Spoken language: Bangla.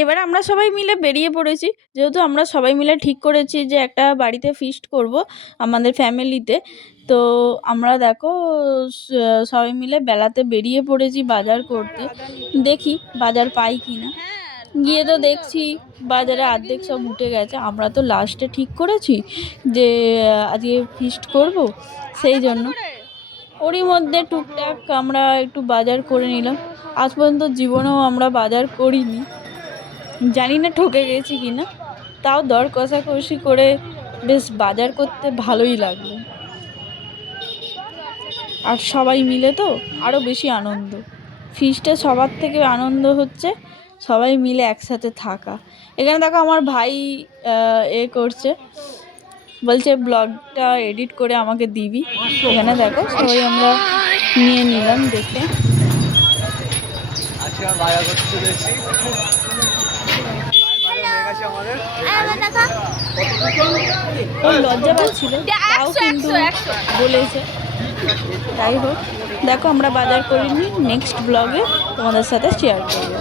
এবার আমরা সবাই মিলে বেরিয়ে পড়েছি, যেহেতু আমরা সবাই মিলে ঠিক করেছি যে একটা বাড়িতে ফিস্ট করব আমাদের ফ্যামিলিতে। তো আমরা দেখো সবাই মিলে বেলাতে বেরিয়ে পড়েছি বাজার করতে। দেখি বাজার পাই কি না। গিয়ে তো দেখছি বাজারে অর্ধেক সব উঠে গেছে। আমরা তো লাস্টে ঠিক করেছি যে আজকে ফিস্ট করব, সেই জন্য ওরই মধ্যে টুকটাক আমরা একটু বাজার করে নিলাম। আজ পর্যন্ত জীবনেও আমরা বাজার করিনি, জানি না ঠকে গেছি কি না। তাও দর কষাকষি করে বেশ বাজার করতে ভালোই লাগলো। আর সবাই মিলে তো আরও বেশি আনন্দ। ফিস্টে সবার থেকে আনন্দ হচ্ছে সবাই মিলে একসাথে থাকা। এখানে দেখো আমার ভাই করছে, বলছে ব্লগটা এডিট করে আমাকে দিবি। এখানে দেখো সবাই আমরা নিয়ে নিলাম দেখে। ও লজ্জা পাচ্ছিল, তাও কিন্তু বলেছে। যাই হোক, দেখো আমরা বাজার করিনি, নেক্সট ব্লগে তোমাদের সাথে শেয়ার করবো।